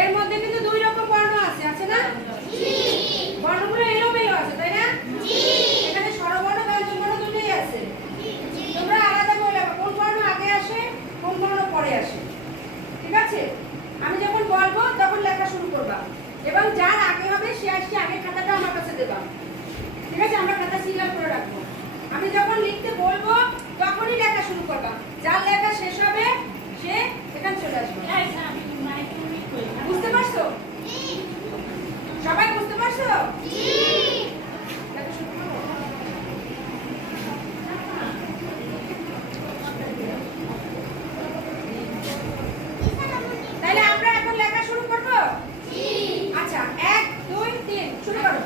এর মধ্যে কিন্তু দুই রকম বর্ণ আছে, আছে না? বর্ণগুলো এলোমেলো আছে, তাই না? এখানে স্বরবর্ণ ব্যঞ্জন বর্ণ দুটোই আছে। তোমরা আলাদা বলে কোন বর্ণ আগে আসে কোন বর্ণ পরে আসে, ঠিক আছে? আমি যখন বলবো তখন লেখা শুরু করবা, এবং যার আগে হবে সে আসছে আগে খাতাটা আমার কাছে দেবা, ঠিক আছে? আমরা খাতা সিরিয়াল করে রাখবো। আমি যখন লিখতে বলবো তখনই লেখা শুরু করবা, যার লেখা শেষ হবে সে এখানে চলে আসবে। বুঝতে পারছো? সবাই বুঝতে পারছো? লেখা শুরু করো। তাহলে আমরা এখন লেখা শুরু করবো? আচ্ছা, 1 2 3 শুরু করো।